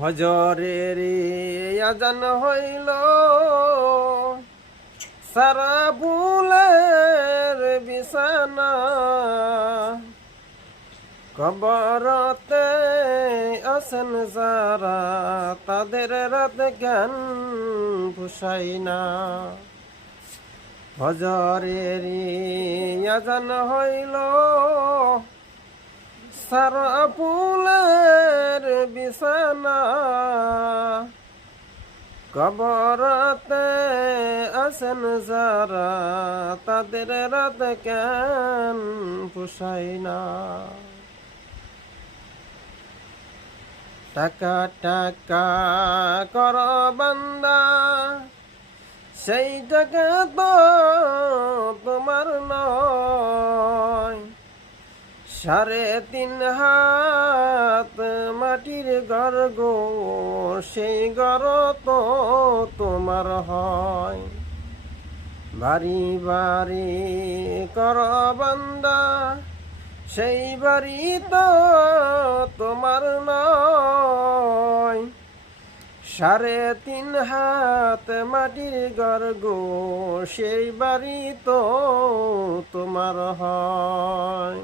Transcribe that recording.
হজরের আজান হইল সারা বুলের বিছানা কবরতে আছেন যারা তাদের রাত জ্ঞান পুষাই না। হজরের আজান হইল সারা বুলের বিছানা কবরতে আছেন যারা তাদের রাত জ্ঞান পুষাই না। টাকা টাকা কর বান্দা সেই টাকা তো তোমার নয়, 3.5 হাত মাটির ঘর গো সেই ঘর তো তোমার হয়। বাড়ি বাড়ি কর বান্দা সেই বাড়ি তো তোমার নয়, 3.5 হাত মাটির ঘর গো সেই বাড়ি তো তোমার হয়।